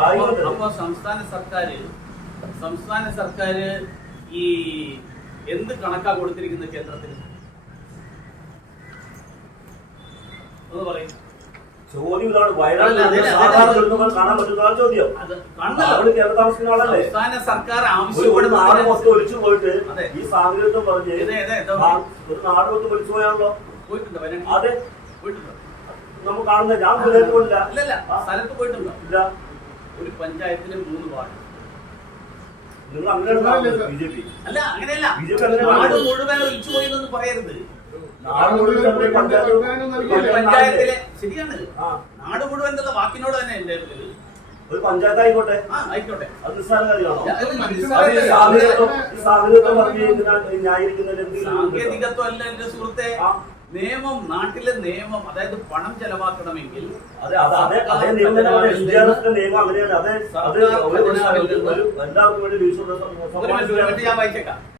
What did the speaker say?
അപ്പൊ സംസ്ഥാന സർക്കാർ സംസ്ഥാന സർക്കാർ ഈ എന്ത് കണക്കാ കൊടുത്തിരിക്കുന്ന കേന്ദ്രത്തിന്? ഒന്ന് പറയും. ചോദ്യം. ഇതാണ് വയനാട് കാണാൻ സംസ്ഥാന സർക്കാർ നാട് ആവശ്യപ്പെടുന്നതിന് മൊത്തം ഒലിച്ചു പോയിട്ട് ഈ സാഹചര്യത്വം പറഞ്ഞ് ഒരു നാട് മൊത്തം ഒലിച്ചു പോയാണല്ലോ? പോയിട്ടുണ്ടോ വയനാട്ടിൽ? അതെ. പോയിട്ടുണ്ടോ. നമുക്ക് കാണുന്ന ഞാൻ അല്ലല്ല സ്ഥലത്ത് പോയിട്ടുണ്ടോ. ഇല്ല. ഒരു പഞ്ചായത്തിലെ മൂന്ന് വാർഡ്. നിങ്ങൾ അങ്ങനെ ബി ജെ പി. അല്ല അങ്ങനെയല്ല. ബിജെപി അങ്ങനെ നാട്. മുഴുവൻ ഒഴിച്ചു പോയി എന്നൊന്നും പറയരുത്. നാട് മുഴുവൻ പഞ്ചായത്തിലെ ശരിയാണ്. ആ. നാട് മുഴുവൻ എന്നുള്ള വാക്കിനോട് തന്നെ എന്റെ ഇത്. ഒരു പഞ്ചായത്ത് ആയിക്കോട്ടെ ആ ആയിക്കോട്ടെ. അത് നിസ്സാര കാര്യമാണോ? സാങ്കേതികത്വം അല്ല എന്റെ സുഹൃത്തെ. ആ. നിയമം നാട്ടിലെ നിയമം അതായത് പണം ചെലവാക്കണമെങ്കിൽ അതെ സർക്കാർ ഞാൻ വായിച്ചേക്കാം.